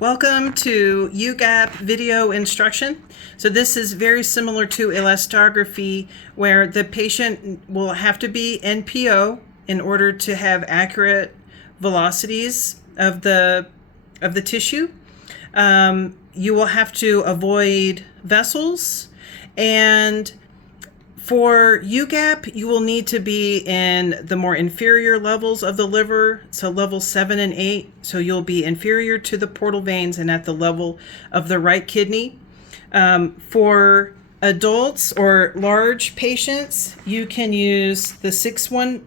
Welcome to Ugap video instruction. So this is very similar to elastography, where the patient will have to be NPO in order to have accurate velocities of the tissue. You will have to avoid vessels, and for Ugap, you will need to be in the more inferior levels of the liver, so level 7 and 8. So you'll be inferior to the portal veins and at the level of the right kidney. For adults or large patients, you can use the C1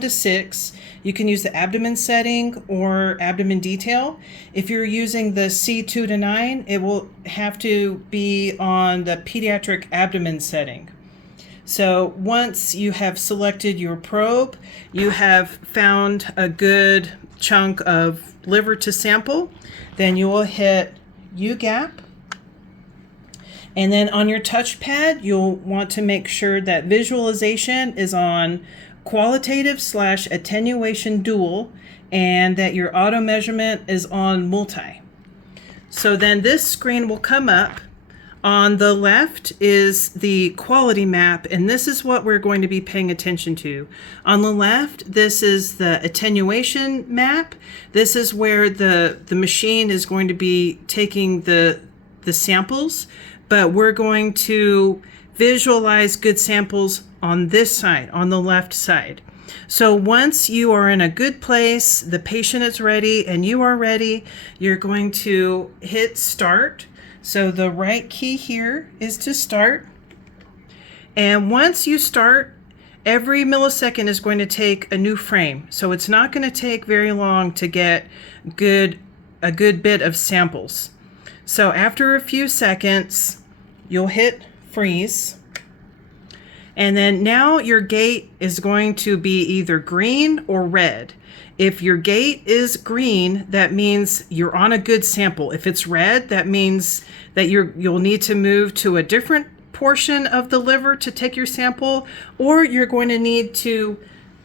to 6. You can use the abdomen setting or abdomen detail. If you're using the C2 to 9, it will have to be on the pediatric abdomen setting. So once you have selected your probe, you have found a good chunk of liver to sample, then you will hit Ugap. And then on your touchpad, you'll want to make sure that visualization is on qualitative / attenuation dual, and that your auto measurement is on multi. So then this screen will come up. On the left is the quality map, and this is what we're going to be paying attention to. On the left, this is the attenuation map. This is where the machine is going to be taking the samples, but we're going to visualize good samples on this side, on the left side. So once you are in a good place, the patient is ready and you are ready, you're going to hit start. So the right key here is to start. And once you start, every millisecond is going to take a new frame. So it's not going to take very long to get a good bit of samples. So after a few seconds, you'll hit freeze. And then now your gate is going to be either green or red. If your gate is green, that means you're on a good sample. If it's red, that means that you'll need to move to a different portion of the liver to take your sample, or you're going to need to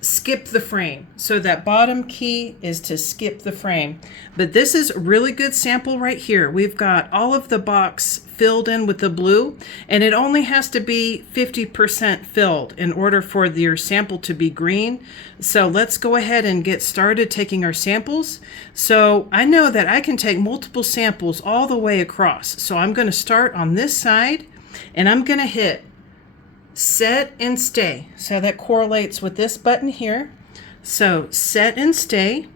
skip the frame. So that bottom key is to skip the frame. But this is a really good sample right here. We've got all of the box filled in with the blue, and it only has to be 50% filled in order for your sample to be green. So let's go ahead and get started taking our samples. So I know that I can take multiple samples all the way across. So I'm going to start on this side, and I'm going to hit set and stay. So that correlates with this button here. So set and stay.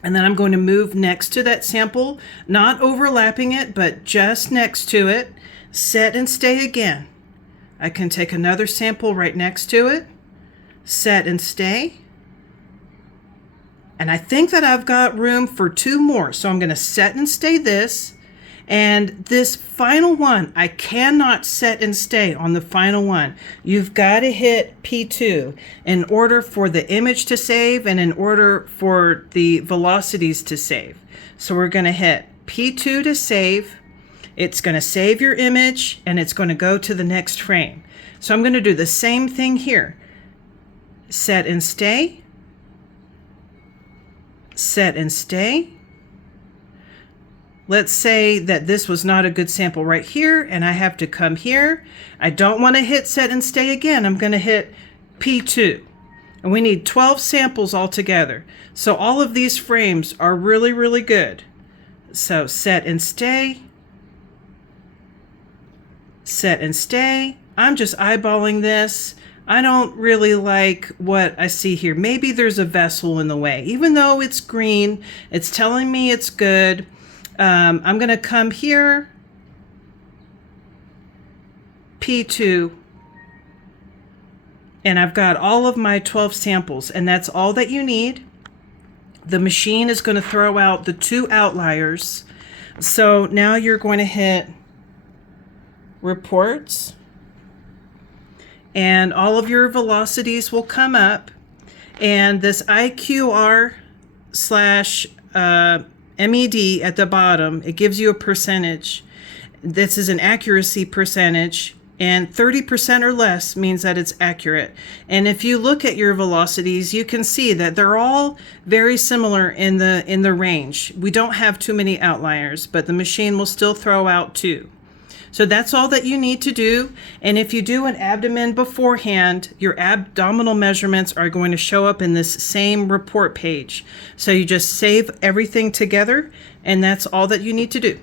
And then I'm going to move next to that sample, not overlapping it, but just next to it. Set and stay again. I can take another sample right next to it. Set and stay. And I think that I've got room for 2 more. So I'm going to set and stay this. And this final one, I cannot set and stay on the final one. You've got to hit P2 in order for the image to save and in order for the velocities to save. So we're going to hit P2 to save. It's going to save your image and it's going to go to the next frame. So I'm going to do the same thing here. Set and stay. Set and stay. Let's say that this was not a good sample right here, and I have to come here. I don't want to hit set and stay again. I'm going to hit P2. And we need 12 samples altogether. So all of these frames are really, really good. So set and stay. Set and stay. I'm just eyeballing this. I don't really like what I see here. Maybe there's a vessel in the way. Even though it's green, it's telling me it's good. I'm going to come here, P2, and I've got all of my 12 samples, and that's all that you need. The machine is going to throw out the 2 outliers. So now you're going to hit reports, and all of your velocities will come up, and this IQR / MED at the bottom, it gives you a percentage. This is an accuracy percentage. And 30% or less means that it's accurate. And if you look at your velocities, you can see that they're all very similar in the range. We don't have too many outliers, but the machine will still throw out 2. So that's all that you need to do. And if you do an abdomen beforehand, your abdominal measurements are going to show up in this same report page. So you just save everything together, and that's all that you need to do.